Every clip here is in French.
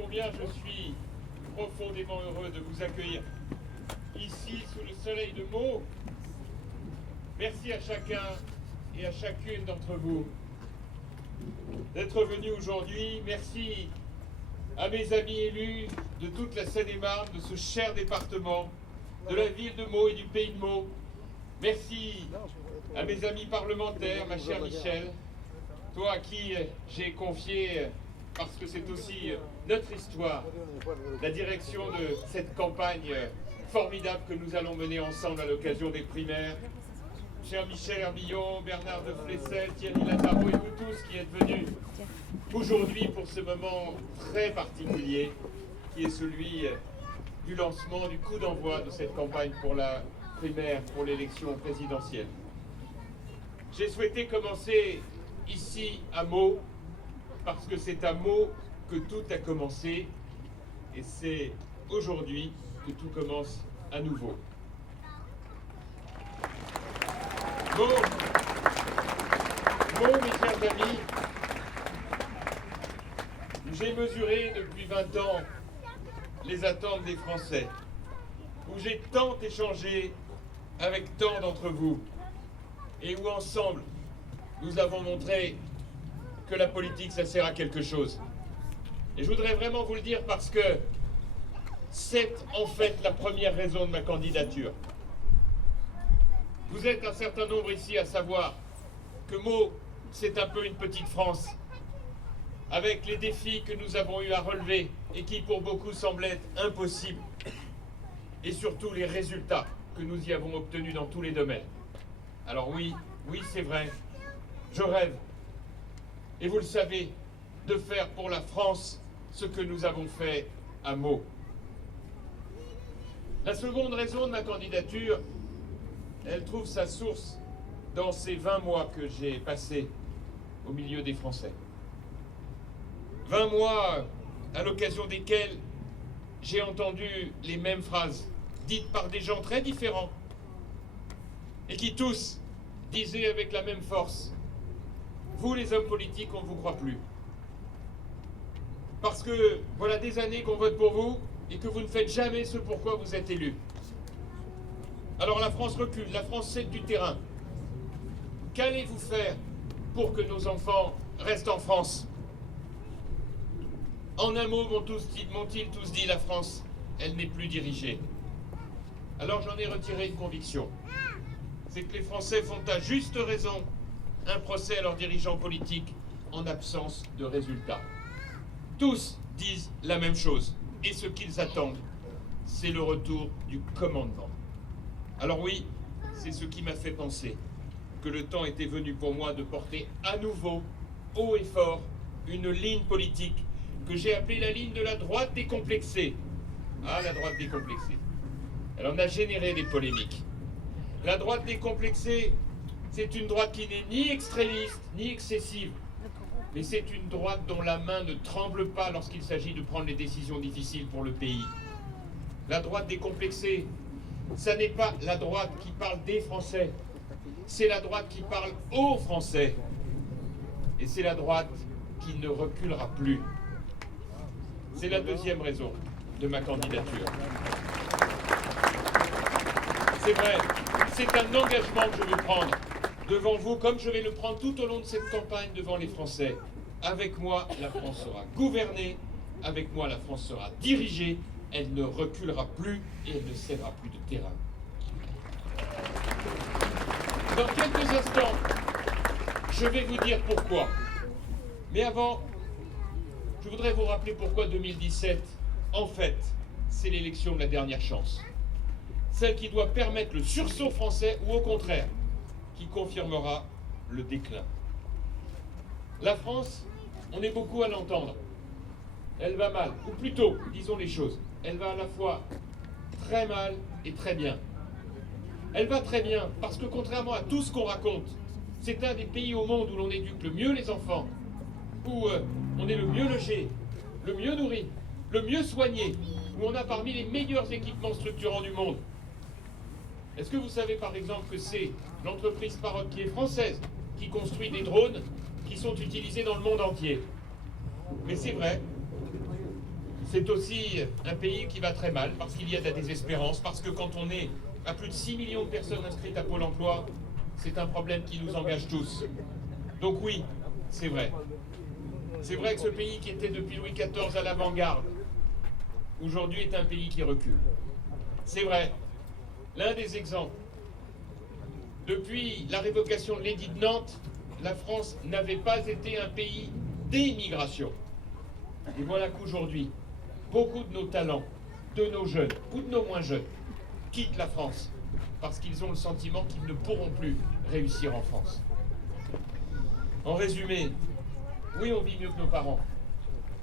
combien je suis profondément heureux de vous accueillir ici sous le soleil de Meaux. Merci à chacun et à chacune d'entre vous d'être venus aujourd'hui. Merci à mes amis élus de toute la Seine-et-Marne, de ce cher département, de la ville de Meaux et du pays de Meaux. Merci à mes amis parlementaires, ma chère Michel, toi à qui j'ai confié, parce que c'est aussi notre histoire, la direction de cette campagne formidable que nous allons mener ensemble à l'occasion des primaires. Cher Michel Herbillon, Bernard de Flessel, Thierry Lazaro et vous tous qui êtes venus aujourd'hui pour ce moment très particulier qui est celui du lancement, du coup d'envoi de cette campagne pour la primaire, pour l'élection présidentielle. J'ai souhaité commencer ici à Meaux parce que c'est à Meaux que tout a commencé et c'est aujourd'hui que tout commence à nouveau. Meaux, mes chers amis, j'ai mesuré depuis 20 ans les attentes des Français, où j'ai tant échangé avec tant d'entre vous, et où ensemble, nous avons montré que la politique, ça sert à quelque chose. Et je voudrais vraiment vous le dire parce que c'est en fait la première raison de ma candidature. Vous êtes un certain nombre ici à savoir que Meaux, c'est un peu une petite France, avec les défis que nous avons eu à relever et qui pour beaucoup semblent être impossibles, et surtout les résultats que nous y avons obtenus dans tous les domaines. Alors oui, c'est vrai, je rêve, et vous le savez, de faire pour la France ce que nous avons fait à Meaux. La seconde raison de ma candidature, elle trouve sa source dans ces 20 mois que j'ai passés au milieu des Français. 20 mois à l'occasion desquels j'ai entendu les mêmes phrases dites par des gens très différents et qui tous disaient avec la même force: vous les hommes politiques, on ne vous croit plus. Parce que voilà des années qu'on vote pour vous et que vous ne faites jamais ce pourquoi vous êtes élus. Alors la France recule, la France cède du terrain. Qu'allez-vous faire pour que nos enfants restent en France? En un mot, m'ont-ils tous dit, la France, elle n'est plus dirigée. Alors j'en ai retiré une conviction. C'est que les Français font à juste raison un procès à leurs dirigeants politiques en absence de résultats. Tous disent la même chose. Et ce qu'ils attendent, c'est le retour du commandement. Alors oui, c'est ce qui m'a fait penser que le temps était venu pour moi de porter à nouveau, haut et fort, une ligne politique que j'ai appelée la ligne de la droite décomplexée. Ah, la droite décomplexée. Elle en a généré des polémiques. La droite décomplexée, c'est une droite qui n'est ni extrémiste, ni excessive, mais c'est une droite dont la main ne tremble pas lorsqu'il s'agit de prendre les décisions difficiles pour le pays. La droite décomplexée, ça n'est pas la droite qui parle des Français, c'est la droite qui parle aux Français. Et c'est la droite qui ne reculera plus. C'est la deuxième raison de ma candidature. C'est vrai, c'est un engagement que je veux prendre devant vous, comme je vais le prendre tout au long de cette campagne devant les Français. Avec moi, la France sera gouvernée, avec moi, la France sera dirigée, elle ne reculera plus et elle ne cédera plus de terrain. Dans quelques instants, je vais vous dire pourquoi. Mais avant, je voudrais vous rappeler pourquoi 2017, en fait, c'est l'élection de la dernière chance. Celle qui doit permettre le sursaut français ou au contraire, qui confirmera le déclin. La France, on est beaucoup à l'entendre. Elle va mal, ou plutôt, disons les choses, elle va à la fois très mal et très bien. Elle va très bien parce que contrairement à tout ce qu'on raconte, c'est un des pays au monde où l'on éduque le mieux les enfants, où on est le mieux logé, le mieux nourri, le mieux soigné, où on a parmi les meilleurs équipements structurants du monde. Est-ce que vous savez par exemple que c'est l'entreprise Parrot qui est française, qui construit des drones qui sont utilisés dans le monde entier? Mais c'est vrai. C'est aussi un pays qui va très mal, parce qu'il y a de la désespérance, parce que quand on est à plus de 6 millions de personnes inscrites à Pôle emploi, c'est un problème qui nous engage tous. Donc oui, c'est vrai. C'est vrai que ce pays qui était depuis Louis XIV à l'avant-garde, aujourd'hui est un pays qui recule. C'est vrai. L'un des exemples. Depuis la révocation de l'édit de Nantes, la France n'avait pas été un pays d'émigration. Et voilà qu'aujourd'hui, beaucoup de nos talents, de nos jeunes ou de nos moins jeunes, quittent la France parce qu'ils ont le sentiment qu'ils ne pourront plus réussir en France. En résumé, oui, on vit mieux que nos parents,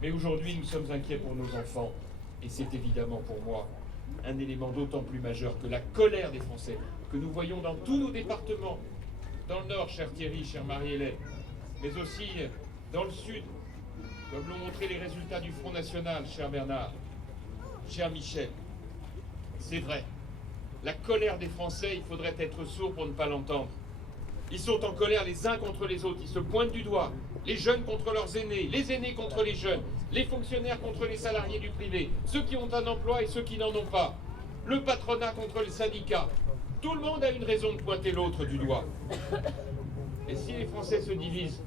mais aujourd'hui, nous sommes inquiets pour nos enfants, et c'est évidemment pour moi un élément d'autant plus majeur que la colère des Français, que nous voyons dans tous nos départements, dans le Nord, cher Thierry, chère Marie-Hélène, mais aussi dans le Sud, comme l'ont montré les résultats du Front National, cher Bernard, cher Michel. C'est vrai, la colère des Français, il faudrait être sourd pour ne pas l'entendre. Ils sont en colère les uns contre les autres, ils se pointent du doigt, les jeunes contre leurs aînés, les aînés contre les jeunes, les fonctionnaires contre les salariés du privé, ceux qui ont un emploi et ceux qui n'en ont pas, le patronat contre les syndicats. Tout le monde a une raison de pointer l'autre du doigt. Et si les Français se divisent,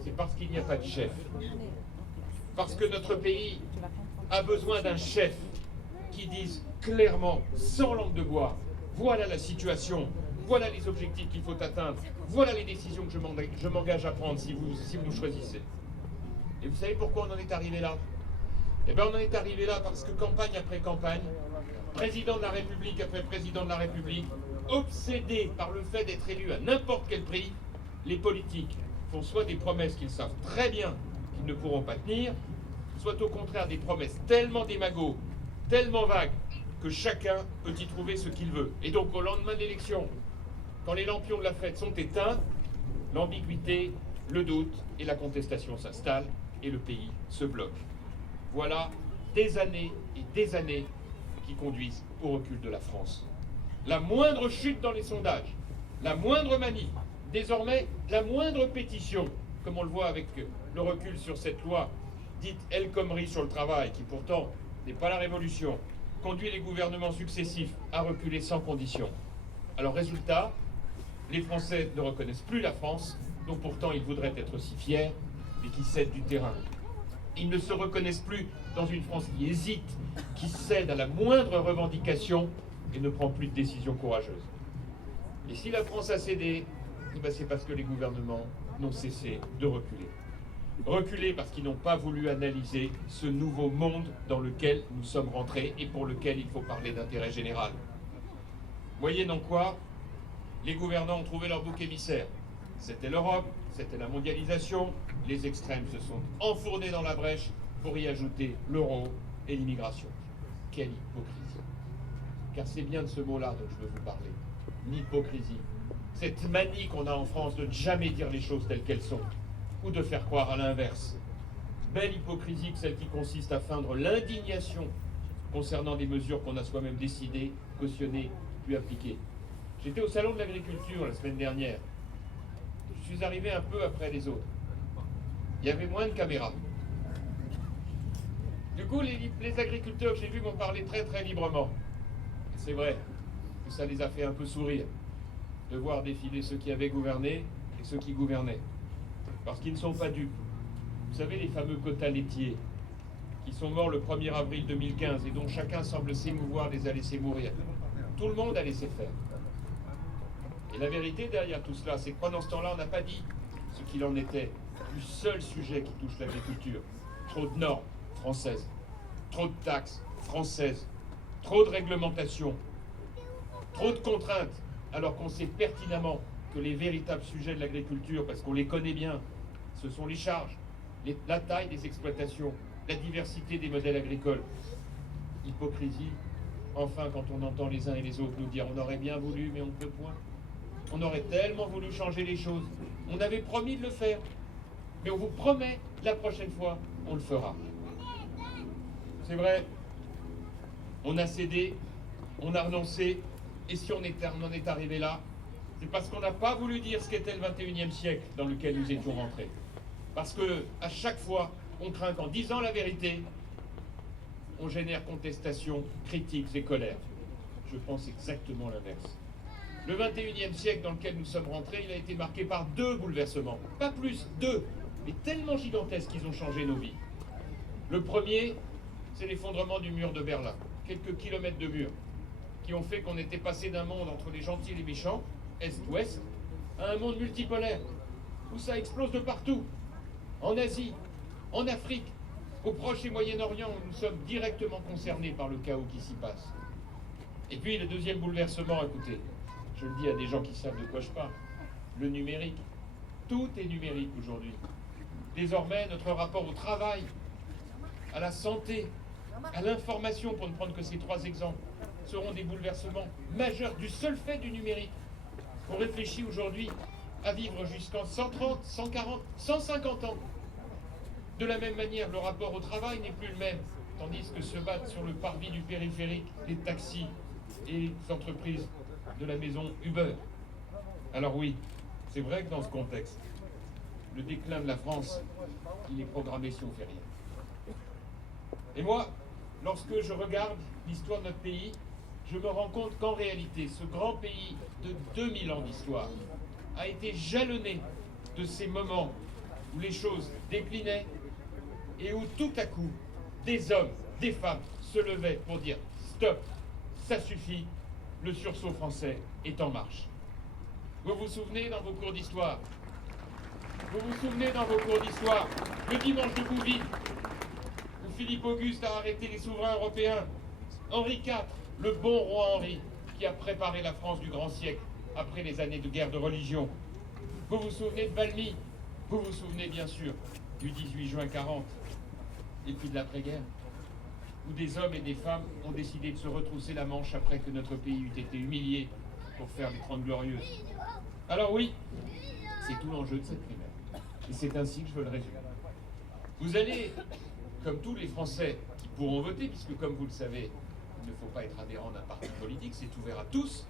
c'est parce qu'il n'y a pas de chef. Parce que notre pays a besoin d'un chef qui dise clairement, sans langue de bois, voilà la situation, voilà les objectifs qu'il faut atteindre, voilà les décisions que je m'engage à prendre si vous nous choisissez. Et vous savez pourquoi on en est arrivé là? Eh bien, on en est arrivé là parce que campagne après campagne, président de la République après président de la République, obsédés par le fait d'être élus à n'importe quel prix, les politiques font soit des promesses qu'ils savent très bien qu'ils ne pourront pas tenir, soit au contraire des promesses tellement démagogues, tellement vagues, que chacun peut y trouver ce qu'il veut. Et donc au lendemain de l'élection, quand les lampions de la fête sont éteints, l'ambiguïté, le doute et la contestation s'installent et le pays se bloque. Voilà des années et des années qui conduisent au recul de la France. La moindre chute dans les sondages, la moindre manif, désormais la moindre pétition, comme on le voit avec le recul sur cette loi dite El Khomri sur le travail, qui pourtant n'est pas la révolution, conduit les gouvernements successifs à reculer sans condition. Alors résultat, les Français ne reconnaissent plus la France, dont pourtant ils voudraient être si fiers, mais qui cèdent du terrain. Ils ne se reconnaissent plus dans une France qui hésite, qui cède à la moindre revendication et ne prend plus de décisions courageuses. Et si la France a cédé, c'est parce que les gouvernements n'ont cessé de reculer. Reculer parce qu'ils n'ont pas voulu analyser ce nouveau monde dans lequel nous sommes rentrés et pour lequel il faut parler d'intérêt général. Moyennant quoi, les gouvernants ont trouvé leur bouc émissaire. C'était l'Europe, c'était la mondialisation, les extrêmes se sont enfournés dans la brèche pour y ajouter l'euro et l'immigration. Quelle hypocrisie! Car c'est bien de ce mot-là dont je veux vous parler, l'hypocrisie. Cette manie qu'on a en France de ne jamais dire les choses telles qu'elles sont, ou de faire croire à l'inverse. Belle hypocrisie que celle qui consiste à feindre l'indignation concernant des mesures qu'on a soi-même décidées, cautionnées, puis appliquées. J'étais au salon de l'agriculture la semaine dernière. Je suis arrivé un peu après les autres. Il y avait moins de caméras. Du coup, les agriculteurs que j'ai vus m'ont parlé très très librement. C'est vrai que ça les a fait un peu sourire de voir défiler ceux qui avaient gouverné et ceux qui gouvernaient. Parce qu'ils ne sont pas dupes. Vous savez, les fameux quotas laitiers qui sont morts le 1er avril 2015 et dont chacun semble s'émouvoir les a laissés mourir. Tout le monde a laissé faire. Et la vérité derrière tout cela, c'est que pendant ce temps-là, on n'a pas dit ce qu'il en était du seul sujet qui touche l'agriculture. Trop de normes françaises, trop de taxes françaises, trop de réglementations, trop de contraintes, alors qu'on sait pertinemment que les véritables sujets de l'agriculture, parce qu'on les connaît bien, ce sont les charges, la taille des exploitations, la diversité des modèles agricoles. Hypocrisie, enfin, quand on entend les uns et les autres nous dire on aurait bien voulu, mais on ne peut point. On aurait tellement voulu changer les choses. On avait promis de le faire. Mais on vous promet, la prochaine fois, on le fera. C'est vrai, on a cédé, on a renoncé, et si on en est arrivé là, c'est parce qu'on n'a pas voulu dire ce qu'était le 21e siècle dans lequel nous étions rentrés. Parce que à chaque fois, on craint qu'en disant la vérité, on génère contestation, critiques et colère. Je pense exactement l'inverse. Le 21e siècle dans lequel nous sommes rentrés, il a été marqué par 2 bouleversements. Pas plus, 2, mais tellement gigantesques qu'ils ont changé nos vies. Le premier, c'est l'effondrement du mur de Berlin. Quelques kilomètres de mur qui ont fait qu'on était passé d'un monde entre les gentils et les méchants, est-ouest, à un monde multipolaire, où ça explose de partout. En Asie, en Afrique, au Proche et Moyen-Orient, où nous sommes directement concernés par le chaos qui s'y passe. Et puis le deuxième bouleversement, écoutez, je le dis à des gens qui savent de quoi je parle, le numérique. Tout est numérique aujourd'hui. Désormais, notre rapport au travail, à la santé, à l'information, pour ne prendre que ces 3 exemples, seront des bouleversements majeurs du seul fait du numérique. On réfléchit aujourd'hui à vivre jusqu'en 130, 140, 150 ans. De la même manière, le rapport au travail n'est plus le même, tandis que se battent sur le parvis du périphérique les taxis et les entreprises de la maison Uber. Alors oui, c'est vrai que dans ce contexte, le déclin de la France, il est programmé si on ne fait rien. Et moi, lorsque je regarde l'histoire de notre pays, je me rends compte qu'en réalité, ce grand pays de 2000 ans d'histoire a été jalonné de ces moments où les choses déclinaient et où tout à coup, des hommes, des femmes se levaient pour dire « Stop, ça suffit, le sursaut français est en marche ». Vous vous souvenez dans vos cours d'histoire le dimanche de Bouvines, où Philippe Auguste a arrêté les souverains européens, Henri IV, le bon roi Henri, qui a préparé la France du grand siècle après les années de guerre de religion. Vous vous souvenez de Valmy, vous vous souvenez bien sûr du 18 juin 40, et puis de l'après-guerre, où des hommes et des femmes ont décidé de se retrousser la manche après que notre pays eût été humilié pour faire les 30 Glorieuses. Alors oui, c'est tout l'enjeu de cette primaire. Et c'est ainsi que je veux le résumer. Vous allez, comme tous les Français qui pourront voter, puisque comme vous le savez, il ne faut pas être adhérent d'un parti politique, c'est ouvert à tous,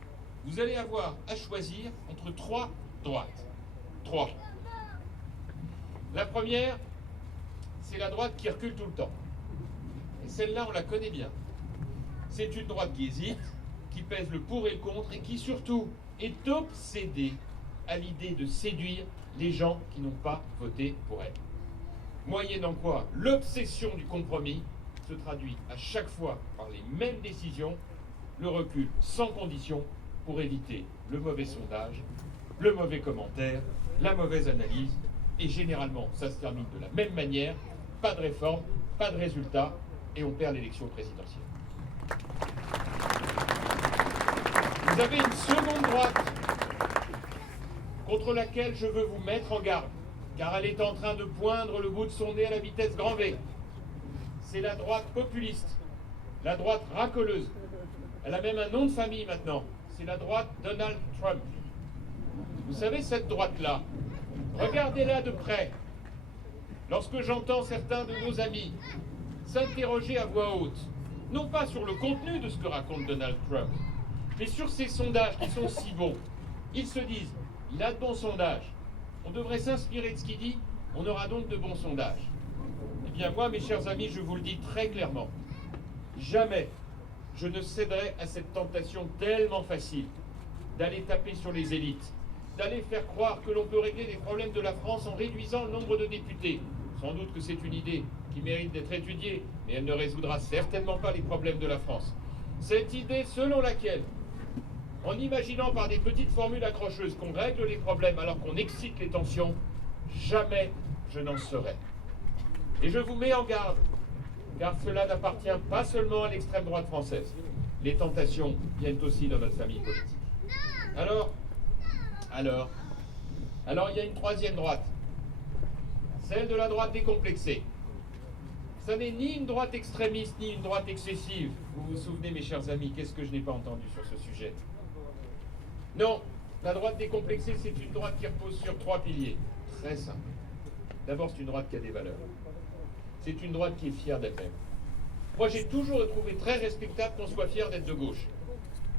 vous allez avoir à choisir entre 3 droites. 3. La première, c'est la droite qui recule tout le temps. Et celle-là, on la connaît bien. C'est une droite qui hésite, qui pèse le pour et le contre, et qui surtout est obsédée à l'idée de séduire les gens qui n'ont pas voté pour elle. Moyennant quoi, l'obsession du compromis se traduit à chaque fois par les mêmes décisions, le recul sans condition pour éviter le mauvais sondage, le mauvais commentaire, la mauvaise analyse, et généralement ça se termine de la même manière, pas de réforme, pas de résultat, et on perd l'élection présidentielle. Vous avez une seconde droite contre laquelle je veux vous mettre en garde, car elle est en train de poindre le bout de son nez à la vitesse grand V. C'est la droite populiste, la droite racoleuse. Elle a même un nom de famille maintenant, c'est la droite Donald Trump. Vous savez, cette droite-là, regardez-la de près. Lorsque j'entends certains de nos amis s'interroger à voix haute, non pas sur le contenu de ce que raconte Donald Trump, mais sur ces sondages qui sont si bons, ils se disent, il a de bons sondages, on devrait s'inspirer de ce qu'il dit, on aura donc de bons sondages. Eh bien moi, mes chers amis, je vous le dis très clairement, jamais je ne céderai à cette tentation tellement facile d'aller taper sur les élites, d'aller faire croire que l'on peut régler les problèmes de la France en réduisant le nombre de députés. Sans doute que c'est une idée qui mérite d'être étudiée, mais elle ne résoudra certainement pas les problèmes de la France. Cette idée selon laquelle, en imaginant par des petites formules accrocheuses qu'on règle les problèmes alors qu'on excite les tensions, jamais je n'en serai. Et je vous mets en garde, car cela n'appartient pas seulement à l'extrême droite française. Les tentations viennent aussi dans notre famille politique. Alors, il y a une troisième droite, celle de la droite décomplexée. Ça n'est ni une droite extrémiste, ni une droite excessive. Vous vous souvenez, mes chers amis, qu'est-ce que je n'ai pas entendu sur ce sujet? Non, la droite décomplexée, c'est une droite qui repose sur 3 piliers. Très simple. D'abord, c'est une droite qui a des valeurs. C'est une droite qui est fière d'elle-même. Moi, j'ai toujours trouvé très respectable qu'on soit fier d'être de gauche.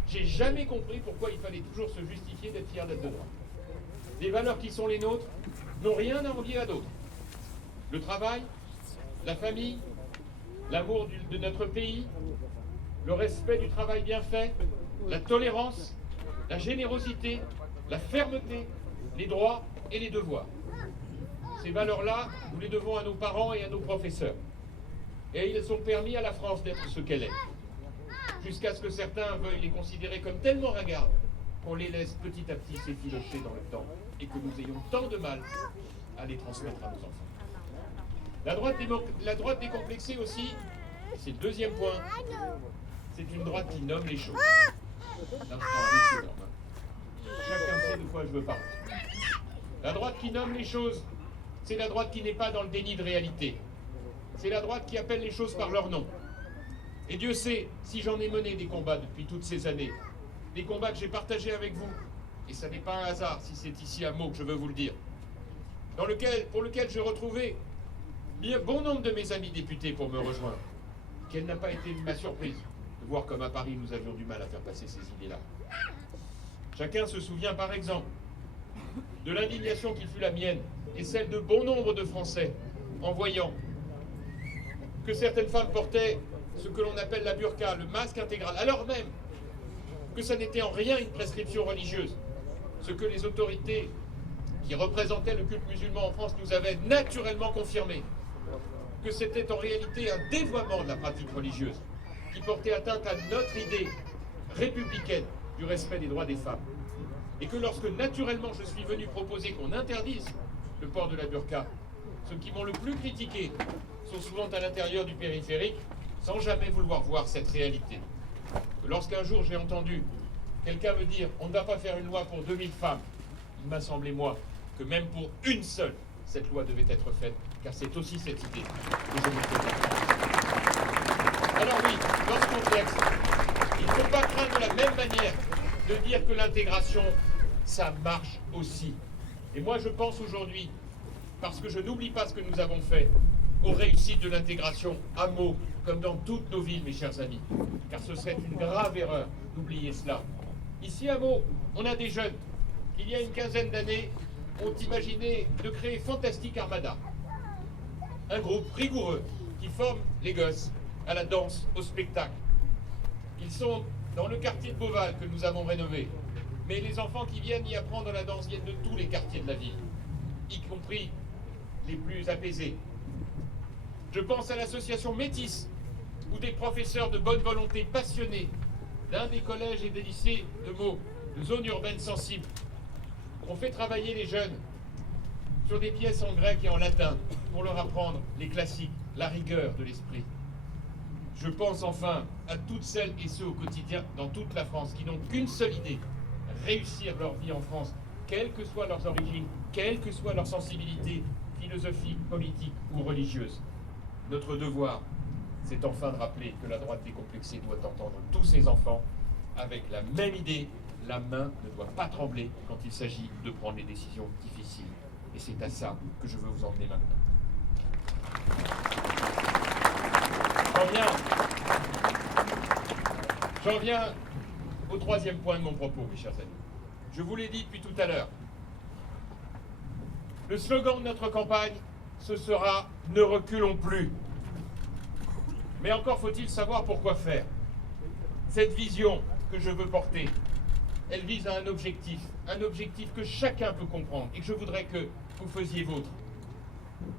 J'ai jamais compris pourquoi il fallait toujours se justifier d'être fier d'être de droite. Les valeurs qui sont les nôtres n'ont rien à envier à d'autres. Le travail, la famille, l'amour de notre pays, le respect du travail bien fait, la tolérance, la générosité, la fermeté, les droits et les devoirs. Ces valeurs-là, nous les devons à nos parents et à nos professeurs. Et ils ont permis à la France d'être ce qu'elle est. Jusqu'à ce que certains veuillent les considérer comme tellement ringards qu'on les laisse petit à petit s'effilocher dans le temps et que nous ayons tant de mal à les transmettre à nos enfants. La droite décomplexée aussi, c'est le deuxième point, c'est une droite qui nomme les choses. Là, je prends un risque. Chacun sait de quoi je veux parler. La droite qui nomme les choses, c'est la droite qui n'est pas dans le déni de réalité. C'est la droite qui appelle les choses par leur nom. Et Dieu sait si j'en ai mené des combats depuis toutes ces années, des combats que j'ai partagés avec vous, et ça n'est pas un hasard si c'est ici un mot que je veux vous le dire, pour lequel j'ai retrouvé bien bon nombre de mes amis députés pour me rejoindre. Quelle n'a pas été ma surprise de voir comme à Paris nous avions du mal à faire passer ces idées-là. Chacun se souvient par exemple de l'indignation qui fut la mienne et celle de bon nombre de Français en voyant que certaines femmes portaient ce que l'on appelle la burqa, le masque intégral, alors même que ça n'était en rien une prescription religieuse, ce que les autorités qui représentaient le culte musulman en France nous avaient naturellement confirmé, que c'était en réalité un dévoiement de la pratique religieuse qui portait atteinte à notre idée républicaine du respect des droits des femmes. Et que lorsque naturellement je suis venu proposer qu'on interdise le port de la burqa, ceux qui m'ont le plus critiqué sont souvent à l'intérieur du périphérique, sans jamais vouloir voir cette réalité. Lorsqu'un jour j'ai entendu quelqu'un me dire « on ne va pas faire une loi pour 2000 femmes », il m'a semblé, moi, que même pour une seule, cette loi devait être faite, car c'est aussi cette idée que je me fais. Alors oui, dans ce contexte, il ne faut pas craindre de la même manière de dire que l'intégration, ça marche aussi. Et moi je pense aujourd'hui, parce que je n'oublie pas ce que nous avons fait, aux réussites de l'intégration à Meaux, comme dans toutes nos villes, mes chers amis, car ce serait une grave erreur d'oublier cela. Ici à Meaux, on a des jeunes qui, il y a une quinzaine d'années, ont imaginé de créer Fantastic Armada, un groupe rigoureux qui forme les gosses à la danse, au spectacle. Ils sont dans le quartier de Beauval que nous avons rénové, mais les enfants qui viennent y apprendre la danse viennent de tous les quartiers de la ville, y compris les plus apaisés. Je pense à l'association Métis, où des professeurs de bonne volonté passionnés d'un des collèges et des lycées de Meaux, de zone urbaine sensible, ont fait travailler les jeunes sur des pièces en grec et en latin pour leur apprendre les classiques, la rigueur de l'esprit. Je pense enfin à toutes celles et ceux au quotidien dans toute la France qui n'ont qu'une seule idée, réussir leur vie en France, quelles que soient leurs origines, quelle que soit leur sensibilité philosophique, politique ou religieuse. Notre devoir, c'est enfin de rappeler que la droite décomplexée doit entendre tous ses enfants avec la même idée. La main ne doit pas trembler quand il s'agit de prendre les décisions difficiles. Et c'est à ça que je veux vous emmener maintenant. J'en viens au troisième point de mon propos, mes chers amis. Je vous l'ai dit depuis tout à l'heure. Le slogan de notre campagne, ce sera « Ne reculons plus ». Mais encore faut-il savoir pourquoi faire. Cette vision que je veux porter, elle vise à un objectif que chacun peut comprendre et que je voudrais que vous faisiez vôtre.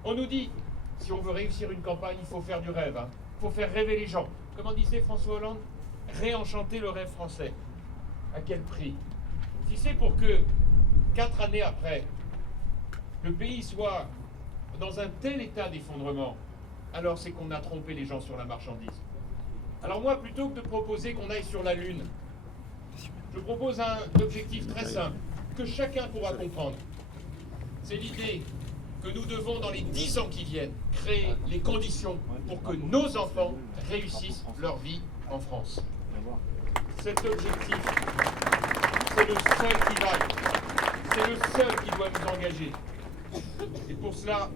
On nous dit, si on veut réussir une campagne, il faut faire du rêve, hein. Il faut faire rêver les gens. Comment disait François Hollande? Réenchanter le rêve français. À quel prix? Si c'est pour que, 4 années après, le pays soit dans un tel état d'effondrement, alors c'est qu'on a trompé les gens sur la marchandise. Alors moi, plutôt que de proposer qu'on aille sur la Lune, je propose un objectif très simple, que chacun pourra comprendre. C'est l'idée que nous devons, dans les 10 ans qui viennent, créer les conditions pour que nos enfants réussissent leur vie en France. Cet objectif, c'est le seul qui vaille. C'est le seul qui doit nous engager. Et pour cela,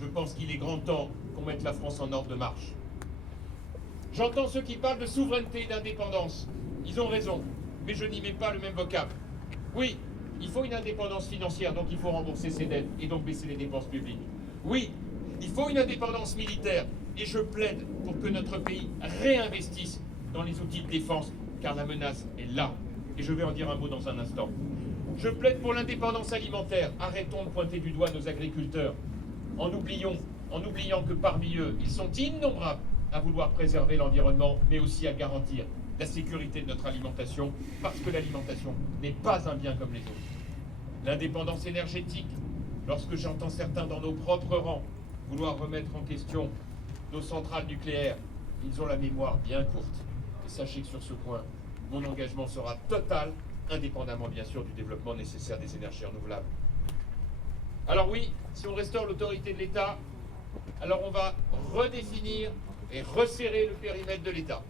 je pense qu'il est grand temps qu'on mette la France en ordre de marche. J'entends ceux qui parlent de souveraineté et d'indépendance. Ils ont raison, mais je n'y mets pas le même vocable. Oui, il faut une indépendance financière, donc il faut rembourser ses dettes et donc baisser les dépenses publiques. Oui, il faut une indépendance militaire Et je plaide pour que notre pays réinvestisse dans les outils de défense, car la menace est là. Et je vais en dire un mot dans un instant. Je plaide pour l'indépendance alimentaire. Arrêtons de pointer du doigt nos agriculteurs, en oubliant que parmi eux, ils sont innombrables à vouloir préserver l'environnement, mais aussi à garantir la sécurité de notre alimentation, parce que l'alimentation n'est pas un bien comme les autres. L'indépendance énergétique, lorsque j'entends certains dans nos propres rangs vouloir remettre en question nos centrales nucléaires, ils ont la mémoire bien courte. Et sachez que sur ce point, mon engagement sera total, indépendamment bien sûr du développement nécessaire des énergies renouvelables. Alors oui, si on restaure l'autorité de l'État, alors on va redéfinir et resserrer le périmètre de l'État.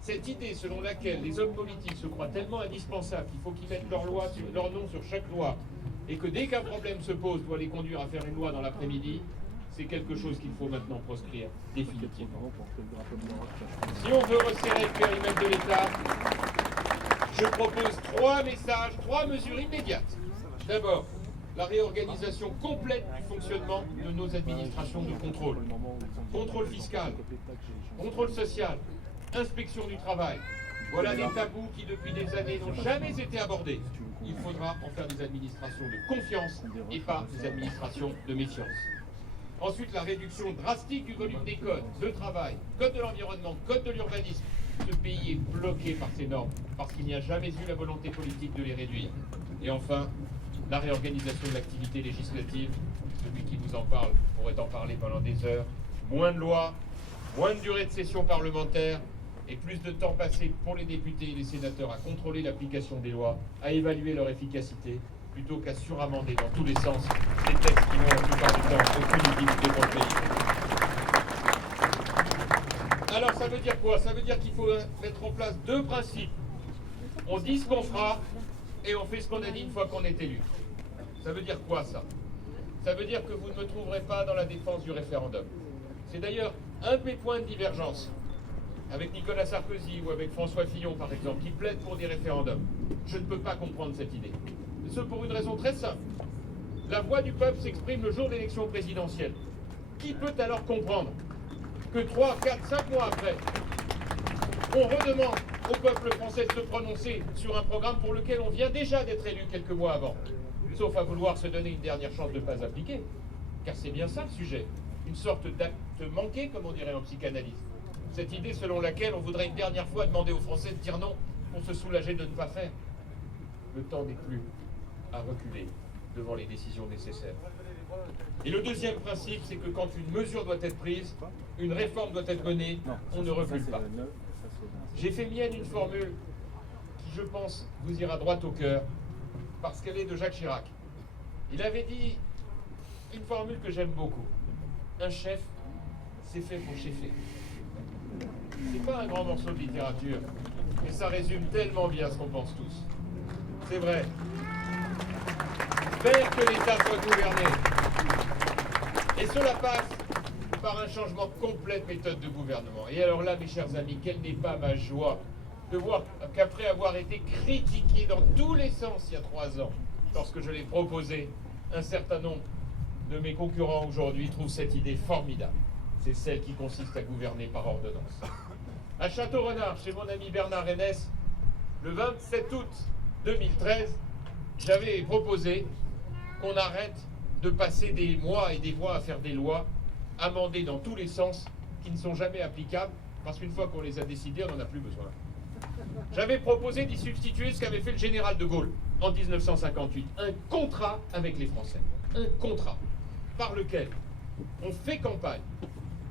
Cette idée selon laquelle les hommes politiques se croient tellement indispensables qu'il faut qu'ils mettent leur nom sur chaque loi, et que dès qu'un problème se pose, doit les conduire à faire une loi dans l'après-midi, c'est quelque chose qu'il faut maintenant proscrire définitivement. Si on veut resserrer le périmètre de l'État, je propose 3 messages, 3 mesures immédiates. D'abord, la réorganisation complète du fonctionnement de nos administrations de contrôle. Contrôle fiscal, contrôle social, inspection du travail. Voilà des tabous qui depuis des années n'ont jamais été abordés. Il faudra en faire des administrations de confiance et pas des administrations de méfiance. Ensuite, la réduction drastique du volume des codes de travail, code de l'environnement, code de l'urbanisme. Ce pays est bloqué par ces normes parce qu'il n'y a jamais eu la volonté politique de les réduire. Et enfin, la réorganisation de l'activité législative. Celui qui vous en parle pourrait en parler pendant des heures. Moins de lois, moins de durée de session parlementaire et plus de temps passé pour les députés et les sénateurs à contrôler l'application des lois, à évaluer leur efficacité, plutôt qu'à suramender dans tous les sens des textes qui n'ont la plupart du temps aucune utilité pour le pays. Alors ça veut dire quoi? Ça veut dire qu'il faut mettre en place 2 principes. On dit ce qu'on fera et on fait ce qu'on a dit une fois qu'on est élu. Ça veut dire quoi ça? Ça veut dire que vous ne me trouverez pas dans la défense du référendum. C'est d'ailleurs un de mes points de divergence avec Nicolas Sarkozy ou avec François Fillon par exemple, qui plaident pour des référendums. Je ne peux pas comprendre cette idée. Ce pour une raison très simple. La voix du peuple s'exprime le jour de l'élection présidentielle. Qui peut alors comprendre que 3, 4, 5 mois après, on redemande au peuple français de se prononcer sur un programme pour lequel on vient déjà d'être élu quelques mois avant, sauf à vouloir se donner une dernière chance de ne pas appliquer. Car c'est bien ça le sujet, une sorte d'acte manqué, comme on dirait en psychanalyse. Cette idée selon laquelle on voudrait une dernière fois demander aux Français de dire non pour se soulager de ne pas faire. Le temps n'est plus à reculer devant les décisions nécessaires. Et le deuxième principe, c'est que quand une mesure doit être prise, une réforme doit être menée, on ne recule pas. J'ai fait mienne une formule qui, je pense, vous ira droit au cœur, parce qu'elle est de Jacques Chirac. Il avait dit une formule que j'aime beaucoup. Un chef, c'est fait pour cheffer. C'est pas un grand morceau de littérature, mais ça résume tellement bien ce qu'on pense tous. C'est vrai. Faire que l'État soit gouverné. Et cela passe par un changement complet de méthode de gouvernement. Et alors là, mes chers amis, quelle n'est pas ma joie de voir qu'après avoir été critiqué dans tous les sens il y a 3 ans, lorsque je l'ai proposé, un certain nombre de mes concurrents aujourd'hui trouvent cette idée formidable. C'est celle qui consiste à gouverner par ordonnance. À Château-Renard, chez mon ami Bernard Rennes, le 27 août 2013, j'avais proposé qu'on arrête de passer des mois et des mois à faire des lois amendées dans tous les sens qui ne sont jamais applicables parce qu'une fois qu'on les a décidées, on n'en a plus besoin. J'avais proposé d'y substituer ce qu'avait fait le général de Gaulle en 1958, un contrat avec les Français, un contrat par lequel on fait campagne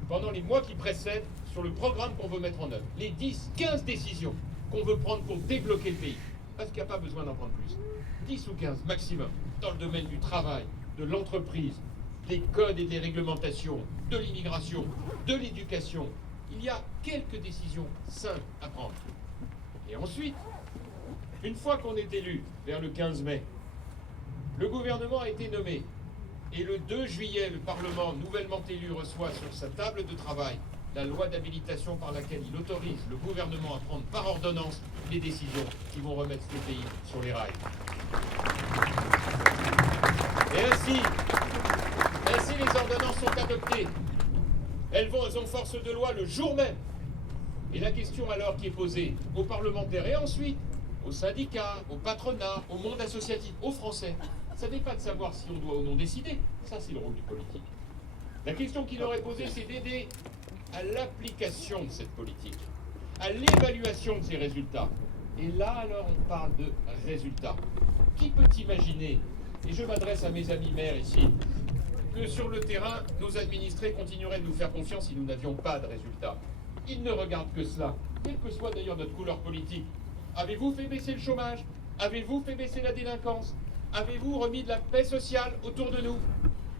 pendant les mois qui précèdent sur le programme qu'on veut mettre en œuvre, les 10, 15 décisions qu'on veut prendre pour débloquer le pays, parce qu'il n'y a pas besoin d'en prendre plus, 10 ou 15 maximum, dans le domaine du travail, de l'entreprise, des codes et des réglementations, de l'immigration, de l'éducation. Il y a quelques décisions simples à prendre. Et ensuite, une fois qu'on est élu, vers le 15 mai, le gouvernement a été nommé. Et le 2 juillet, le Parlement nouvellement élu reçoit sur sa table de travail la loi d'habilitation par laquelle il autorise le gouvernement à prendre par ordonnance les décisions qui vont remettre ce pays sur les rails. Et ainsi les ordonnances sont adoptées. elles vont en force de loi le jour même. Et la question alors qui est posée aux parlementaires et ensuite aux syndicats, au patronat, au monde associatif, aux Français, ça n'est pas de savoir si on doit ou non décider. Ça, c'est le rôle du politique. La question qu'il aurait posée, c'est d'aider à l'application de cette politique, à l'évaluation de ces résultats. Et là, alors, on parle de résultats. Qui peut imaginer, et je m'adresse à mes amis maires ici, que sur le terrain, nos administrés continueraient de nous faire confiance si nous n'avions pas de résultats? Ils ne regardent que cela, quelle que soit d'ailleurs notre couleur politique. Avez-vous fait baisser le chômage? Avez-vous fait baisser la délinquance? Avez-vous remis de la paix sociale autour de nous?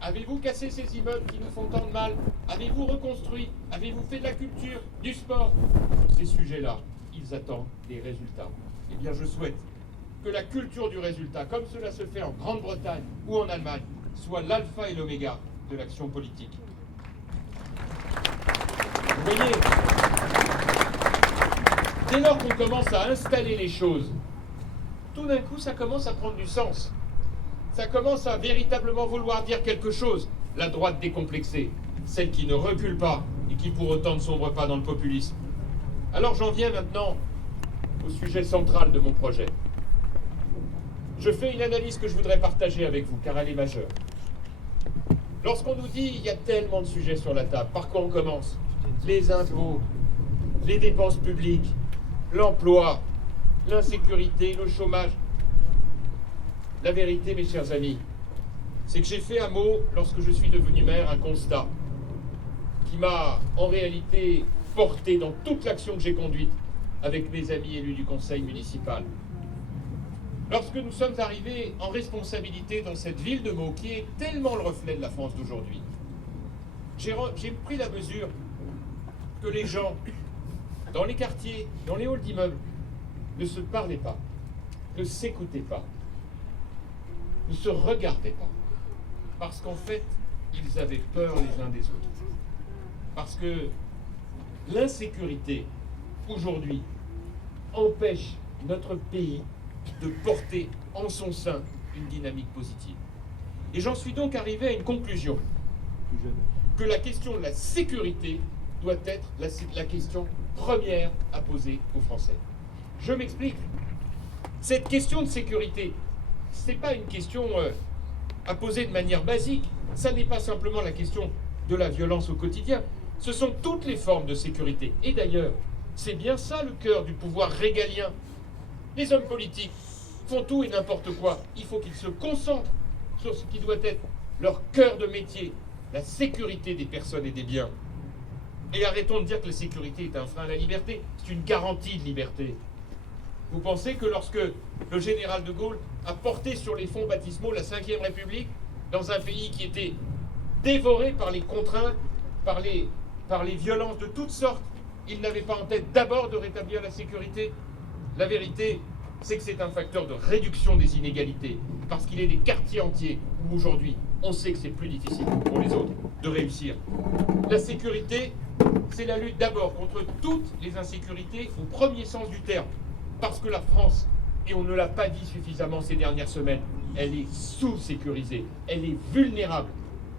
Avez-vous cassé ces immeubles qui nous font tant de mal? Avez-vous reconstruit? Avez-vous fait de la culture, du sport? Sur ces sujets-là, ils attendent des résultats. Eh bien, je souhaite que la culture du résultat, comme cela se fait en Grande-Bretagne ou en Allemagne, soit l'alpha et l'oméga de l'action politique. Vous voyez, dès lors qu'on commence à installer les choses, tout d'un coup, ça commence à prendre du sens. Ça commence à véritablement vouloir dire quelque chose. La droite décomplexée, celle qui ne recule pas et qui pour autant ne sombre pas dans le populisme. Alors j'en viens maintenant au sujet central de mon projet. Je fais une analyse que je voudrais partager avec vous, car elle est majeure. Lorsqu'on nous dit il y a tellement de sujets sur la table, par quoi on commence? Les impôts, les dépenses publiques, l'emploi, l'insécurité, le chômage. La vérité, mes chers amis, c'est que j'ai fait un mot, lorsque je suis devenu maire, un constat qui m'a en réalité porté dans toute l'action que j'ai conduite avec mes amis élus du conseil municipal. Lorsque nous sommes arrivés en responsabilité dans cette ville de Meaux, qui est tellement le reflet de la France d'aujourd'hui, j'ai pris la mesure que les gens, dans les quartiers, dans les halls d'immeubles, ne se parlaient pas, ne s'écoutaient pas, ne se regardaient pas, parce qu'en fait, ils avaient peur les uns des autres. Parce que l'insécurité, aujourd'hui, empêche notre pays de porter en son sein une dynamique positive. Et j'en suis donc arrivé à une conclusion, que la question de la sécurité doit être la question première à poser aux Français. Je m'explique. Cette question de sécurité, ce n'est pas une question à poser de manière basique. Ça n'est pas simplement la question de la violence au quotidien. Ce sont toutes les formes de sécurité. Et d'ailleurs, c'est bien ça le cœur du pouvoir régalien. Les hommes politiques font tout et n'importe quoi. Il faut qu'ils se concentrent sur ce qui doit être leur cœur de métier, la sécurité des personnes et des biens. Et arrêtons de dire que la sécurité est un frein à la liberté. C'est une garantie de liberté. Vous pensez que lorsque le général de Gaulle a porté sur les fonds baptismaux la Ve République, dans un pays qui était dévoré par les contraintes, par les violences de toutes sortes, il n'avait pas en tête d'abord de rétablir la sécurité? La vérité, c'est que c'est un facteur de réduction des inégalités, parce qu'il y a des quartiers entiers où aujourd'hui, on sait que c'est plus difficile pour les autres de réussir. La sécurité, c'est la lutte d'abord contre toutes les insécurités au premier sens du terme, parce que la France, et on ne l'a pas dit suffisamment ces dernières semaines, elle est sous-sécurisée, elle est vulnérable.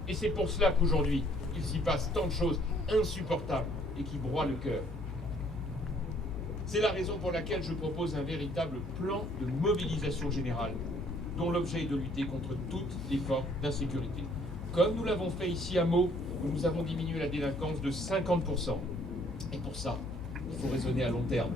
Et c'est pour cela qu'aujourd'hui, il s'y passe tant de choses insupportables et qui broient le cœur. C'est la raison pour laquelle je propose un véritable plan de mobilisation générale, dont l'objet est de lutter contre toutes les formes d'insécurité. Comme nous l'avons fait ici à Meaux, où nous avons diminué la délinquance de 50%. Et pour ça, il faut raisonner à long terme.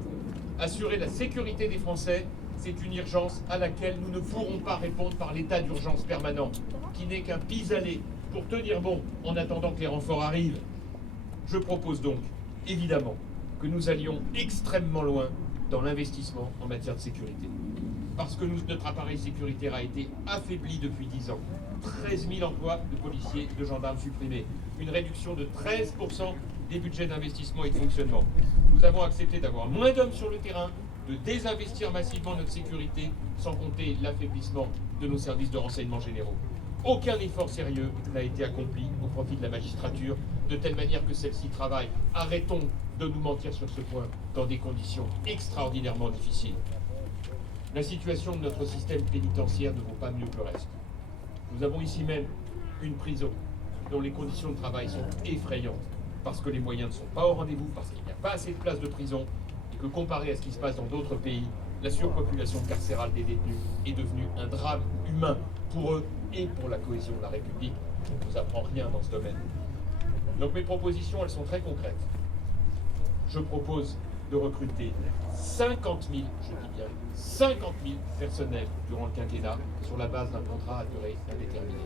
Assurer la sécurité des Français, c'est une urgence à laquelle nous ne pourrons pas répondre par l'état d'urgence permanent, qui n'est qu'un pis-aller pour tenir bon en attendant que les renforts arrivent. Je propose donc, évidemment, que nous allions extrêmement loin dans l'investissement en matière de sécurité. Parce que notre appareil sécuritaire a été affaibli depuis 10 ans. 13 000 emplois de policiers, de gendarmes supprimés. Une réduction de 13% des budgets d'investissement et de fonctionnement. Nous avons accepté d'avoir moins d'hommes sur le terrain, de désinvestir massivement notre sécurité, sans compter l'affaiblissement de nos services de renseignement généraux. Aucun effort sérieux n'a été accompli au profit de la magistrature, de telle manière que celle-ci travaille. Arrêtons de nous mentir sur ce point dans des conditions extraordinairement difficiles. La situation de notre système pénitentiaire ne vaut pas mieux que le reste. Nous avons ici même une prison dont les conditions de travail sont effrayantes, parce que les moyens ne sont pas au rendez-vous, parce qu'il n'y a pas assez de places de prison, et que comparé à ce qui se passe dans d'autres pays, la surpopulation carcérale des détenus est devenue un drame humain pour eux et pour la cohésion de la République. On ne nous apprend rien dans ce domaine. Donc mes propositions, elles sont très concrètes. Je propose de recruter 50 000, je dis bien 50 000 personnels durant le quinquennat sur la base d'un contrat à durée indéterminée.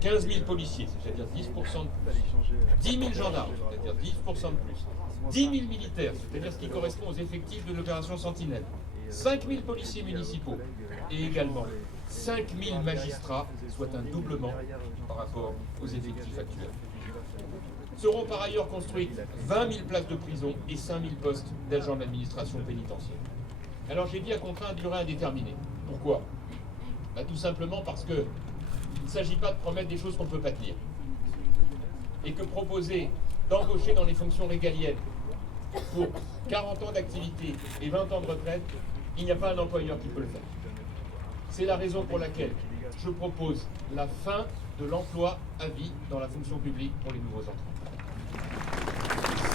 15 000 policiers, c'est-à-dire 10% de plus. 10 000 gendarmes, c'est-à-dire 10% de plus. 10 000 militaires, c'est-à-dire ce qui correspond aux effectifs de l'opération Sentinelle. 5 000 policiers municipaux et également 5 000 magistrats, soit un doublement par rapport aux effectifs actuels. Seront par ailleurs construites 20 000 places de prison et 5 000 postes d'agents de l'administration pénitentiaire. Alors j'ai dit à contrat à durée indéterminée. Pourquoi? Tout simplement parce que il ne s'agit pas de promettre des choses qu'on ne peut pas tenir. Et que proposer d'embaucher dans les fonctions régaliennes pour 40 ans d'activité et 20 ans de retraite, il n'y a pas un employeur qui peut le faire. C'est la raison pour laquelle je propose la fin de l'emploi à vie dans la fonction publique pour les nouveaux entrants.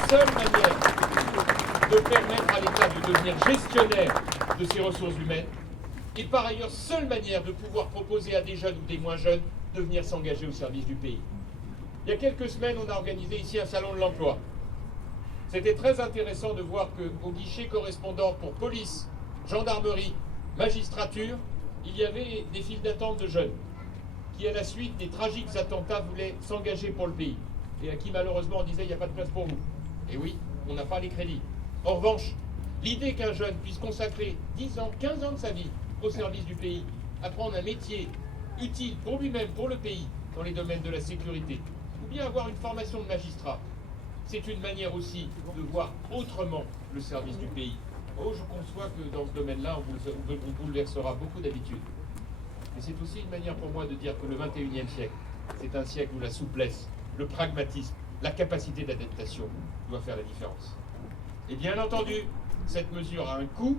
Seule manière de permettre à l'État de devenir gestionnaire de ses ressources humaines, et par ailleurs, seule manière de pouvoir proposer à des jeunes ou des moins jeunes de venir s'engager au service du pays. Il y a quelques semaines, on a organisé ici un salon de l'emploi. C'était très intéressant de voir qu'au guichet correspondant pour police, gendarmerie, magistrature, il y avait des files d'attente de jeunes qui, à la suite des tragiques attentats, voulaient s'engager pour le pays et à qui malheureusement on disait il n'y a pas de place pour vous. Et oui, on n'a pas les crédits. En revanche, l'idée qu'un jeune puisse consacrer 10 ans, 15 ans de sa vie au service du pays, apprendre un métier utile pour lui-même, pour le pays, dans les domaines de la sécurité, ou bien avoir une formation de magistrat, c'est une manière aussi de voir autrement le service du pays. Oh, je conçois que dans ce domaine-là, on bouleversera beaucoup d'habitudes. Mais c'est aussi une manière pour moi de dire que le 21e siècle, c'est un siècle où la souplesse, le pragmatisme, la capacité d'adaptation doit faire la différence. Et bien entendu, cette mesure a un coût.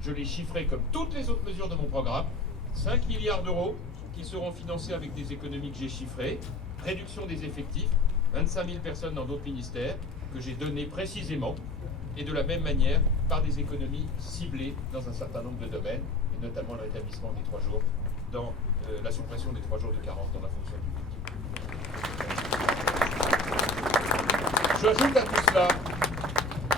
Je l'ai chiffré comme toutes les autres mesures de mon programme. 5 milliards d'euros qui seront financés avec des économies que j'ai chiffrées. Réduction des effectifs, 25 000 personnes dans d'autres ministères que j'ai données précisément. Et de la même manière, par des économies ciblées dans un certain nombre de domaines, et notamment le rétablissement des 3 jours, dans la suppression des 3 jours de carence dans la fonction publique. J'ajoute à tout cela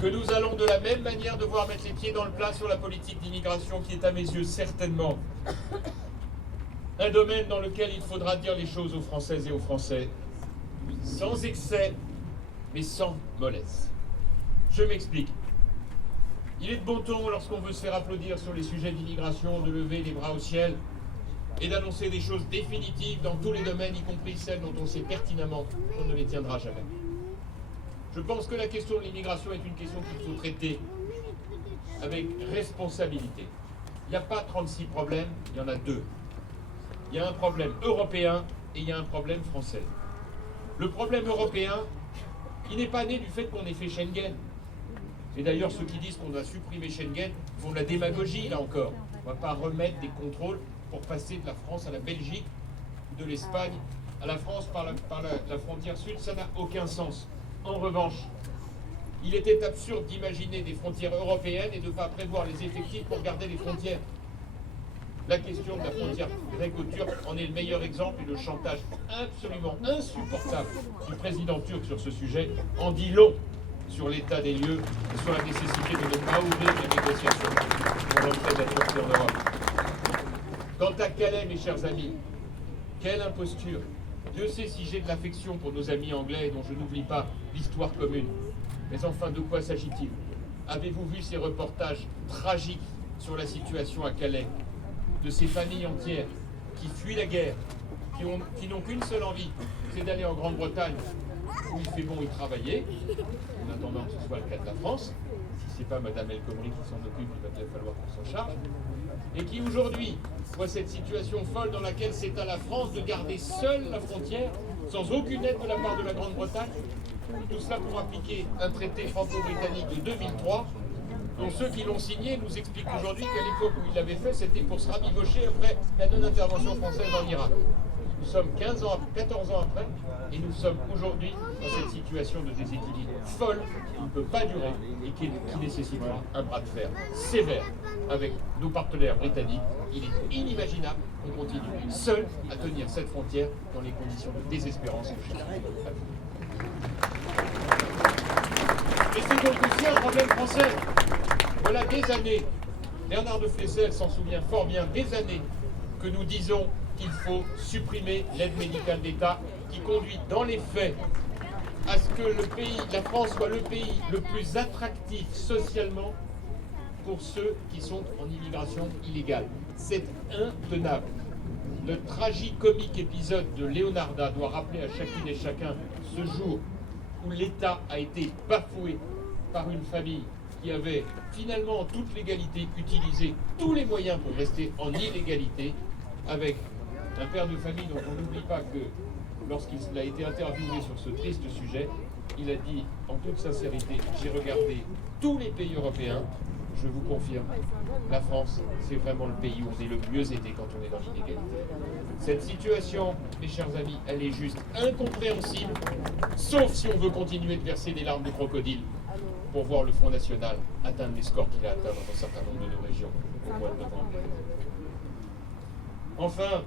que nous allons de la même manière devoir mettre les pieds dans le plat sur la politique d'immigration qui est à mes yeux certainement un domaine dans lequel il faudra dire les choses aux Françaises et aux Français sans excès mais sans mollesse. Je m'explique. Il est de bon ton lorsqu'on veut se faire applaudir sur les sujets d'immigration de lever les bras au ciel et d'annoncer des choses définitives dans tous les domaines, y compris celles dont on sait pertinemment qu'on ne les tiendra jamais. Je pense que la question de l'immigration est une question qu'il faut traiter avec responsabilité. Il n'y a pas 36 problèmes, il y en a 2. Il y a un problème européen et il y a un problème français. Le problème européen, il n'est pas né du fait qu'on ait fait Schengen. Et d'ailleurs, ceux qui disent qu'on doit supprimer Schengen font de la démagogie, là encore. On ne va pas remettre des contrôles pour passer de la France à la Belgique, de l'Espagne à la France par la frontière sud, ça n'a aucun sens. En revanche, il était absurde d'imaginer des frontières européennes et de ne pas prévoir les effectifs pour garder les frontières. La question de la frontière gréco-turque en est le meilleur exemple et le chantage absolument insupportable du président turc sur ce sujet en dit long sur l'état des lieux et sur la nécessité de ne pas ouvrir les négociations pour l'entrée de la Turquie en Europe. Quant à Calais, mes chers amis, quelle imposture! Dieu sait si j'ai de l'affection pour nos amis anglais dont je n'oublie pas l'histoire commune. Mais enfin, de quoi s'agit-il? Avez-vous vu ces reportages tragiques sur la situation à Calais? De ces familles entières qui fuient la guerre, qui n'ont qu'une seule envie, c'est d'aller en Grande-Bretagne, où il fait bon y travailler, en attendant que ce soit le cas de la France. Si ce n'est pas Madame El Khomri qui s'en occupe, il va bien falloir qu'on s'en charge. Et qui aujourd'hui voit cette situation folle dans laquelle c'est à la France de garder seule la frontière, sans aucune aide de la part de la Grande-Bretagne. Tout cela pour appliquer un traité franco-britannique de 2003, dont ceux qui l'ont signé nous expliquent aujourd'hui qu'à l'époque où ils l'avaient fait, c'était pour se rabibocher après la non-intervention française en Irak. Nous sommes 14 ans après, et nous sommes aujourd'hui dans cette situation de déséquilibre folle qui ne peut pas durer et qui nécessitera un bras de fer sévère avec nos partenaires britanniques. Il est inimaginable qu'on continue seul à tenir cette frontière dans les conditions de désespérance que chacun a vues. Et c'est donc aussi un problème français. Voilà des années, Bernard de Flessel s'en souvient fort bien, des années que nous disons qu'il faut supprimer l'aide médicale d'État qui conduit dans les faits à ce que la France soit le pays le plus attractif socialement pour ceux qui sont en immigration illégale. C'est intenable. Le tragicomique épisode de Leonarda doit rappeler à chacune et chacun ce jour où l'État a été bafoué par une famille qui avait finalement en toute légalité utilisé tous les moyens pour rester en illégalité, avec un père de famille dont on n'oublie pas que lorsqu'il a été interviewé sur ce triste sujet, il a dit en toute sincérité, j'ai regardé tous les pays européens, je vous confirme, la France, c'est vraiment le pays où on est le mieux aidé quand on est dans l'inégalité. Cette situation, mes chers amis, elle est juste incompréhensible, sauf si on veut continuer de verser des larmes de crocodile pour voir le Front National atteindre les scores qu'il a atteints dans un certain nombre de nos régions au mois de novembre. Enfin,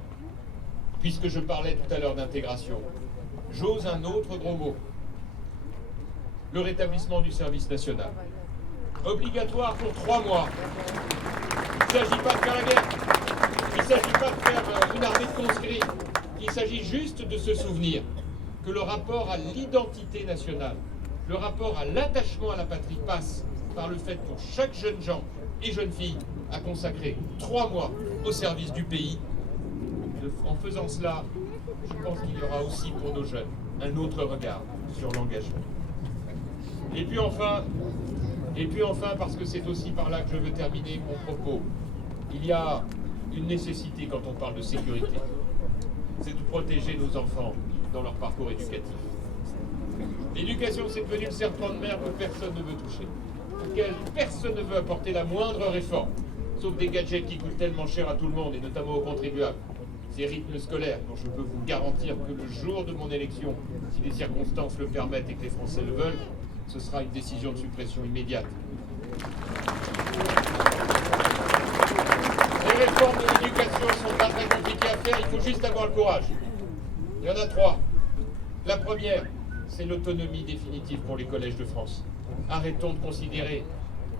puisque je parlais tout à l'heure d'intégration, j'ose un autre gros mot. Le rétablissement du service national. Obligatoire pour 3 mois. Il ne s'agit pas de faire la guerre. Il ne s'agit pas de faire une armée de conscrits. Il s'agit juste de se souvenir que le rapport à l'identité nationale, le rapport à l'attachement à la patrie passe par le fait pour chaque jeune gens et jeune fille à consacrer 3 mois au service du pays. En faisant cela, je pense qu'il y aura aussi pour nos jeunes un autre regard sur l'engagement. Et puis enfin, parce que c'est aussi par là que je veux terminer mon propos, il y a une nécessité quand on parle de sécurité, c'est de protéger nos enfants dans leur parcours éducatif. L'éducation, c'est devenu le serpent de mer que personne ne veut toucher, auquel personne ne veut apporter la moindre réforme, sauf des gadgets qui coûtent tellement cher à tout le monde, et notamment aux contribuables. Ces rythmes scolaires dont je peux vous garantir que le jour de mon élection, si les circonstances le permettent et que les Français le veulent, ce sera une décision de suppression immédiate. Les réformes de l'éducation ne sont pas très compliquées à faire, il faut juste avoir le courage. Il y en a 3. La première, c'est l'autonomie définitive pour les collèges de France. Arrêtons de considérer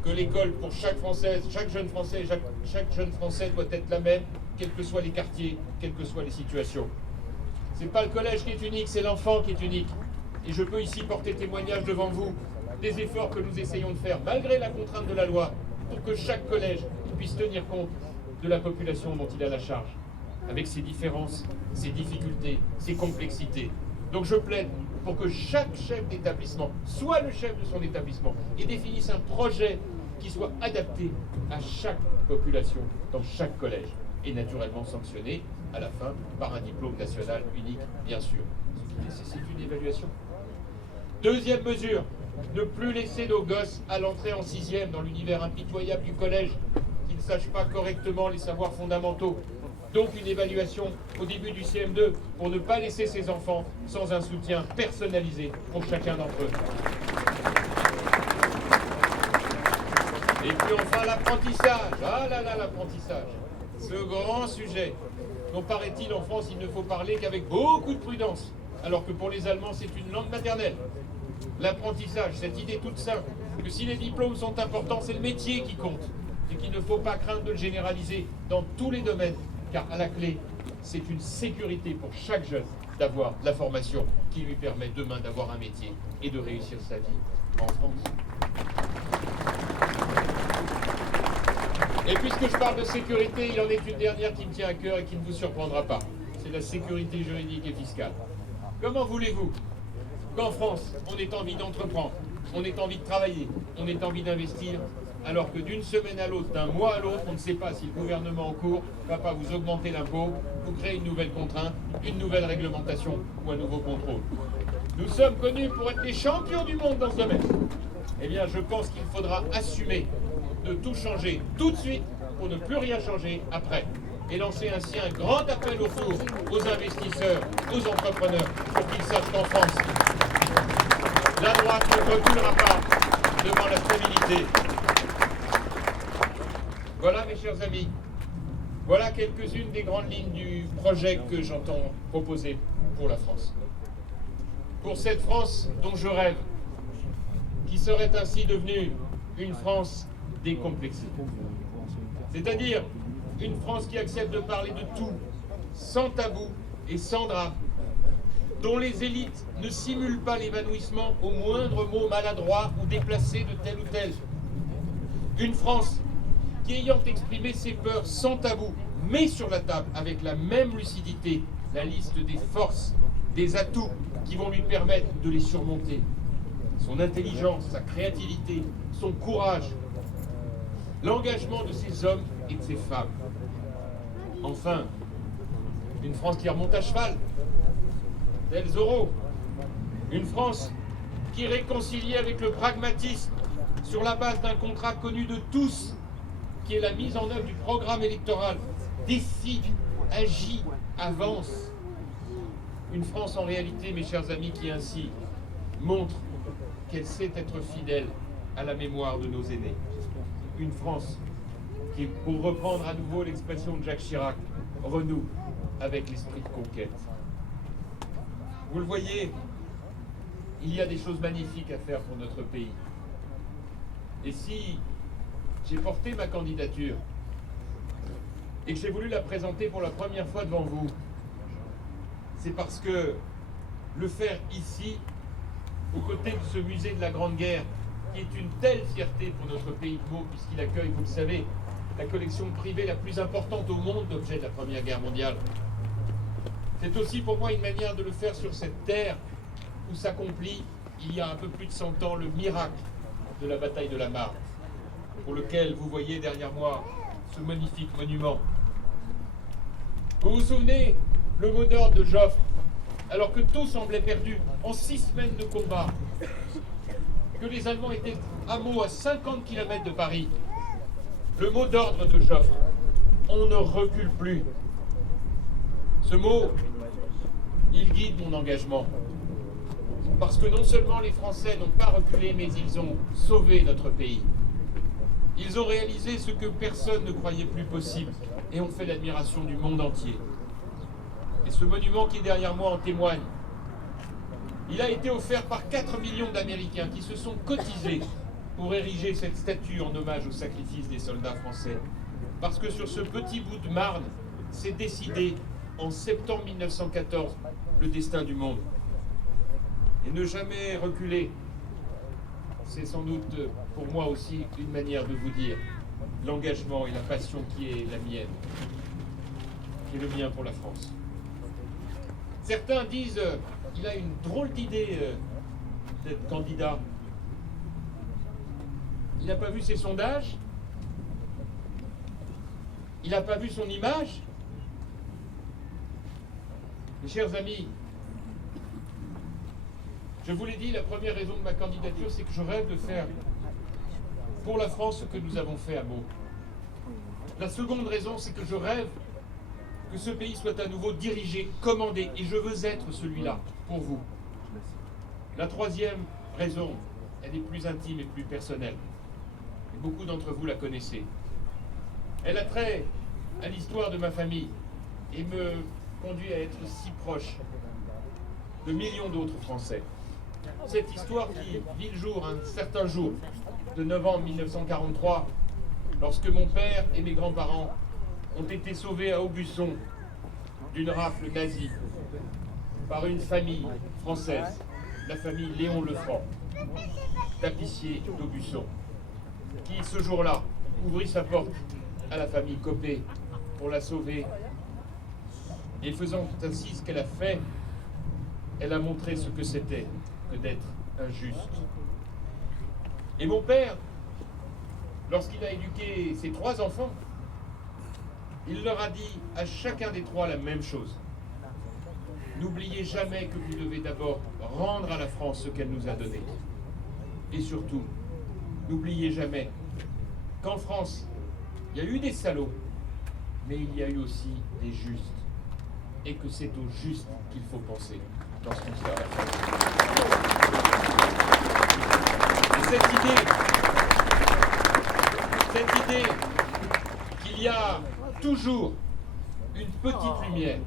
que l'école pour chaque Française, chaque jeune Français, chaque jeune Français doit être la même, quels que soient les quartiers, quelles que soient les situations. C'est pas le collège qui est unique, c'est l'enfant qui est unique. Et je peux ici porter témoignage devant vous des efforts que nous essayons de faire, malgré la contrainte de la loi, pour que chaque collège puisse tenir compte de la population dont il a la charge, avec ses différences, ses difficultés, ses complexités. Donc je plaide pour que chaque chef d'établissement soit le chef de son établissement et définisse un projet qui soit adapté à chaque population dans chaque collège et naturellement sanctionné à la fin par un diplôme national unique, bien sûr, ce qui nécessite une évaluation. Deuxième mesure, ne plus laisser nos gosses à l'entrée en 6e dans l'univers impitoyable du collège qui ne sachent pas correctement les savoirs fondamentaux. Donc une évaluation au début du CM2 pour ne pas laisser ces enfants sans un soutien personnalisé pour chacun d'entre eux. Et puis enfin l'apprentissage. Ah là là, l'apprentissage. Ce grand sujet dont paraît-il en France il ne faut parler qu'avec beaucoup de prudence, alors que pour les Allemands c'est une langue maternelle. L'apprentissage, cette idée toute simple, que si les diplômes sont importants, c'est le métier qui compte, et qu'il ne faut pas craindre de le généraliser dans tous les domaines, car à la clé, c'est une sécurité pour chaque jeune d'avoir la formation qui lui permet demain d'avoir un métier et de réussir sa vie en France. Et puisque je parle de sécurité, il en est une dernière qui me tient à cœur et qui ne vous surprendra pas. C'est la sécurité juridique et fiscale. Comment voulez-vous qu'en France, on ait envie d'entreprendre, on ait envie de travailler, on ait envie d'investir, alors que d'une semaine à l'autre, d'un mois à l'autre, on ne sait pas si le gouvernement en cours ne va pas vous augmenter l'impôt, vous créer une nouvelle contrainte, une nouvelle réglementation ou un nouveau contrôle. Nous sommes connus pour être les champions du monde dans ce domaine. Eh bien, je pense qu'il faudra assumer de tout changer tout de suite pour ne plus rien changer après. et lancer ainsi un grand appel au four aux investisseurs, aux entrepreneurs, pour qu'ils sachent qu'en France, la droite ne reculera pas devant la stabilité. Voilà, mes chers amis, voilà quelques-unes des grandes lignes du projet que j'entends proposer pour la France. Pour cette France dont je rêve, qui serait ainsi devenue une France décomplexée. C'est-à-dire une France qui accepte de parler de tout, sans tabou et sans drame, dont les élites ne simulent pas l'évanouissement au moindre mot maladroit ou déplacé de tel ou tel. Une France qui, ayant exprimé ses peurs sans tabou, met sur la table avec la même lucidité la liste des forces, des atouts qui vont lui permettre de les surmonter. Son intelligence, sa créativité, son courage, l'engagement de ses hommes et de ses femmes. Enfin, une France qui remonte à cheval, tel Zorro. Une France qui réconcilie avec le pragmatisme sur la base d'un contrat connu de tous, qui est la mise en œuvre du programme électoral. Décide, agit, avance. Une France en réalité, mes chers amis, qui ainsi montre qu'elle sait être fidèle à la mémoire de nos aînés. Une France qui, pour reprendre à nouveau l'expression de Jacques Chirac, renoue avec l'esprit de conquête. Vous le voyez, il y a des choses magnifiques à faire pour notre pays. Et si j'ai porté ma candidature et que j'ai voulu la présenter pour la première fois devant vous, c'est parce que le faire ici, aux côtés de ce musée de la Grande Guerre, qui est une telle fierté pour notre pays de Meaux, puisqu'il accueille, vous le savez, la collection privée la plus importante au monde d'objets de la Première Guerre mondiale. C'est aussi pour moi une manière de le faire sur cette terre où s'accomplit, il y a un peu plus de 100 ans, le miracle de la bataille de la Marne, pour lequel vous voyez derrière moi ce magnifique monument. Vous vous souvenez, le mot d'ordre de Joffre, alors que tout semblait perdu, en 6 semaines de combat, que les Allemands étaient à Meaux, à 50 km de Paris. Le mot d'ordre de Joffre, on ne recule plus. Ce mot, il guide mon engagement. Parce que non seulement les Français n'ont pas reculé, mais ils ont sauvé notre pays. Ils ont réalisé ce que personne ne croyait plus possible et ont fait l'admiration du monde entier. Et ce monument qui est derrière moi en témoigne. Il a été offert par 4 millions d'Américains qui se sont cotisés pour ériger cette statue en hommage au sacrifice des soldats français. Parce que sur ce petit bout de Marne, s'est décidé en septembre 1914 le destin du monde. Et ne jamais reculer, c'est sans doute pour moi aussi une manière de vous dire l'engagement et la passion qui est la mienne, qui est le mien pour la France. Certains disent qu'il a une drôle d'idée d'être candidat. Il n'a pas vu ses sondages, il n'a pas vu son image. Mes chers amis, je vous l'ai dit, la première raison de ma candidature, c'est que je rêve de faire pour la France ce que nous avons fait à Meaux. La seconde raison, c'est que je rêve que ce pays soit à nouveau dirigé, commandé, et je veux être celui-là pour vous. La troisième raison, elle est plus intime et plus personnelle. Et beaucoup d'entre vous la connaissez. Elle a trait à l'histoire de ma famille et me conduit à être si proche de millions d'autres Français. Cette histoire qui vit le jour, un certain jour de novembre 1943, lorsque mon père et mes grands-parents ont été sauvés à Aubusson d'une rafle nazie par une famille française, la famille Léon Lefranc, tapissier d'Aubusson, qui ce jour-là ouvrit sa porte à la famille Copé pour la sauver. Et faisant ainsi ce qu'elle a fait, elle a montré ce que c'était que d'être injuste. Et mon père, lorsqu'il a éduqué ses 3 enfants, il leur a dit à chacun des 3 la même chose. N'oubliez jamais que vous devez d'abord rendre à la France ce qu'elle nous a donné. Et surtout, n'oubliez jamais qu'en France, il y a eu des salauds, mais il y a eu aussi des justes. Et que c'est aux justes qu'il faut penser lorsqu'on tire la France. Et cette idée qu'il y a toujours une petite lumière,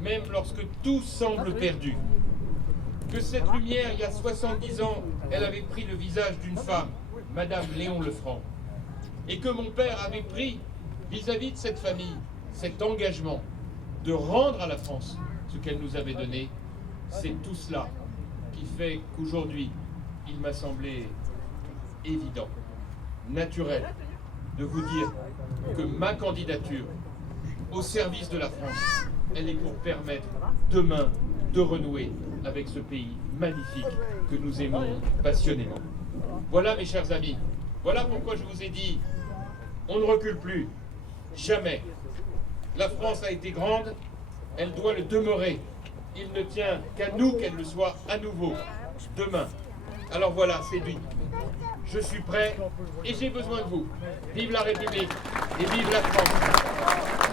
même lorsque tout semble perdu, que cette lumière, il y a 70 ans, elle avait pris le visage d'une femme, Madame Léon Lefranc, et que mon père avait pris vis-à-vis de cette famille cet engagement de rendre à la France ce qu'elle nous avait donné, c'est tout cela qui fait qu'aujourd'hui, il m'a semblé évident, naturel, de vous dire que ma candidature au service de la France, elle est pour permettre demain de renouer avec ce pays magnifique que nous aimons passionnément. Voilà mes chers amis, voilà pourquoi je vous ai dit, on ne recule plus, jamais. La France a été grande, elle doit le demeurer. Il ne tient qu'à nous qu'elle le soit à nouveau, demain. Alors voilà, c'est lui. Je suis prêt et j'ai besoin de vous. Vive la République et vive la France.